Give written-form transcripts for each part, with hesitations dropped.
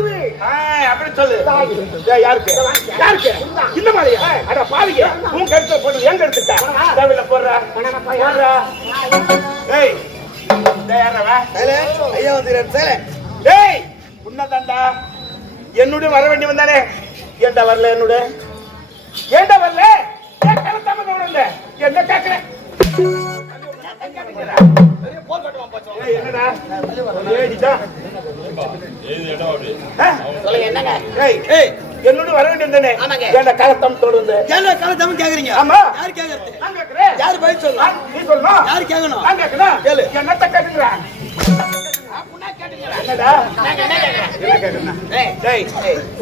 அறிவு. அப்படி சொல்லு. யாருக்கு யாருக்கு இந்த மாதிரியா? அட பாருங்க, உன் கருத்தை போட்டு எங்க எடுத்துட்டா தேவையில்ல போடுறா போடுறா. ஏய் ஐயா வந்து ஏய் உன்னதாண்டா என்னுடைய வர வேண்டி வந்தானே. ஏண்டா வரல? என்னோட ஏண்டா வரல? என்ன கேட்கிறேன்? என்னோட வர வேண்டியது காலத்தமத்தோடு காலத்தம் கேக்குறீங்க. ஆமா யாரு கேக்குறது? நான் கேக்குறேன். யாரு பதில் சொல்லலாம்? நீ சொல்லணும். யாரு கேட்கணும்? நான் கேட்கணும். கேளு. என்னத்த கேட்டுக்கிறான்?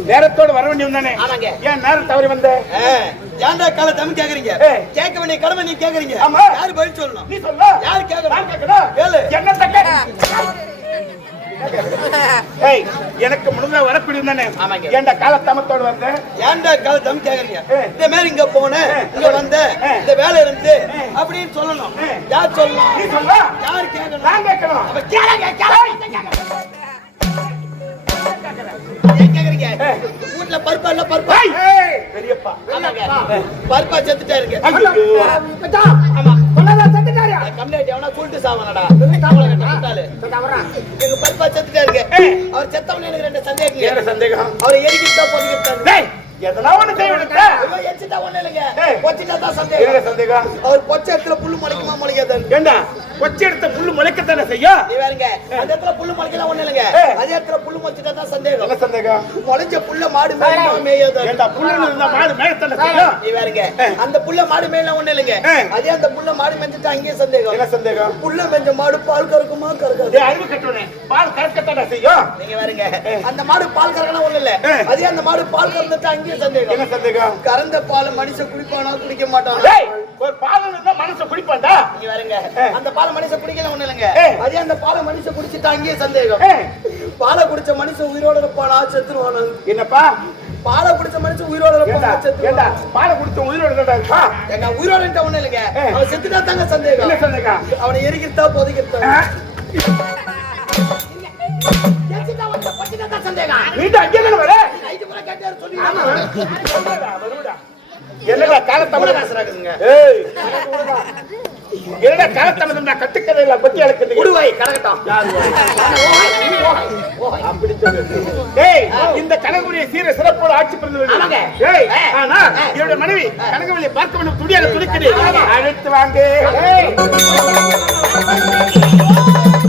நேரத்தோடு வர வேண்டிய வந்தானே. ஏன் நேரம் தவறி வந்த? ஏன்டா காலத்தம் கேக்குறீங்க? கேட்க வேண்டிய கடமை நீ கேக்குறீங்க. யாரு பதில் சொல்லணும்? நீ சொல்லு. யாரு கேட்கணும்? நான் கேட்கணும். கேளு. என்னத்த எனக்கு முழுங்க வரக்கூடிய தானே. ஏன்டா காலத்தமத்தோடு வந்த? ஏன்டா காலத்தம் கேக்குறீங்க? இந்த மாதிரி இங்க போனேன், இங்க வந்த, இந்த வேலை இருந்து அப்படின்னு சொல்லணும். யார் சொல்லணும்? நீ சொல்ல. யாரு கேட்கணும்? நான் கேட்கணும். அப்ப கேக்குறீங்க. வீட்டுல பருப்பா இல்ல பருப்பா? பெரியப்பா பருப்பா செத்துட்டா இருக்கு. ஆமா சொன்னதா செத்துட்டாரு. கம்ப்ளைண்ட் எவனா கூட்டு சாவனடா. எங்க பருப்பா செத்துட்டா இருக்கு. அவர் செத்தவன எனக்கு ரெண்டு சந்தேகம். என்ன சந்தேகம்? அவரை எரிக்கிட்டா போட்டுக்கிட்டாங்க. எதனா ஒண்ணு செய்யணும்டா. எச்சிட்டா ஒண்ணு இல்லைங்க. பொச்சிட்டா தான் சந்தேகம். என்ன சந்தேகம்? அவர் பொச்ச இடத்துல புல்லு முளைக்குமா முளைக்காதா? ஏண்டா பொச்ச இடத்துல புல்லு முளைக்கத்தானே செய்யும். நீ வேறங்க. அந்த இடத்துல புல்லு முளைக்கலாம் ஒண்ணு இல்லைங்க. அதே இடத்துல புல்லு முளைச்சிட்டா தான் சந்தேகம். என்ன சந்தேகம்? முளைச்ச புல்ல மாடு மேய்மா மேயாதா? ஏண்டா புல்லு இருந்தா மாடு மேயத்தானே செய்யும். நீ வேறங்க. அந்த புல்ல மாடு மேயலாம் ஒண்ணு இல்லைங்க. அதே அந்த புல்ல மாடு மேய்ச்சிட்டா அங்கேயே சந்தேகம். என்ன சந்தேகம்? புல்ல மேய்ஞ்ச மாடு பால் கறக்குமா கறக்காது? டேய் அறிவு கட்டவனே, பால் கறக்கத்தானே செய்யும். நீங்க வேறங்க. அந்த மாடு பால் கறக்கனா ஒண்ணு இல்ல. அதே அந்த மாடு பால் கறந்துட்டா அங்கேயே சந்தேகம். என்ன சந்தேகம்? கறந்த பால் மனுஷன் குடிப்பானா குடிக்க மாட்டானா? டேய் ஒரு பால் இருந்தா மனுஷன் குடிப்பான்டா. நீ வேறங்க. அந்த பால் மனுஷன் குடிக்கல ஒண்ணு இல்லங்க. அதே அந்த பால் மனுஷன் குடிச்சிட்டா அங்கேயே சந்தேகம். பாலை குடிச்ச மனுஷன் உயிரோட இருப்பானா செத்துருவானா? என்னப்பா பாலை குடிச்ச மனுஷன் உயிரோட இருப்பானா செத்துருவானா? பாலை குடிச்ச உயிரோட தான் இருக்கா. எங்க உயிரோட ஒண்ணு இல்லங்க. அவன் செத்துட்டா தாங்க சந்தேகம். என்ன சந்தேகம்? அவனை எரிக்கிறதா போதிக்கிறதா? வீட்டு அங்கே வர என்னடா காலத்தமிழ் பேசுறாங்க. என்னடா காலத்தமிழ் நான் கத்துக்கவே இல்லை. பத்தி அளக்குது உடுவாய் கலகட்டம். அப்படி சொல்லு. டேய் இந்த கனகவல்லியை சீர சிறப்போடு ஆட்சி புரிந்து டேய் ஆனா என்னோட மனைவி கனகவல்லியை பார்க்க வேண்டும் துடியாக துடிக்குது. அழைத்து வாங்க.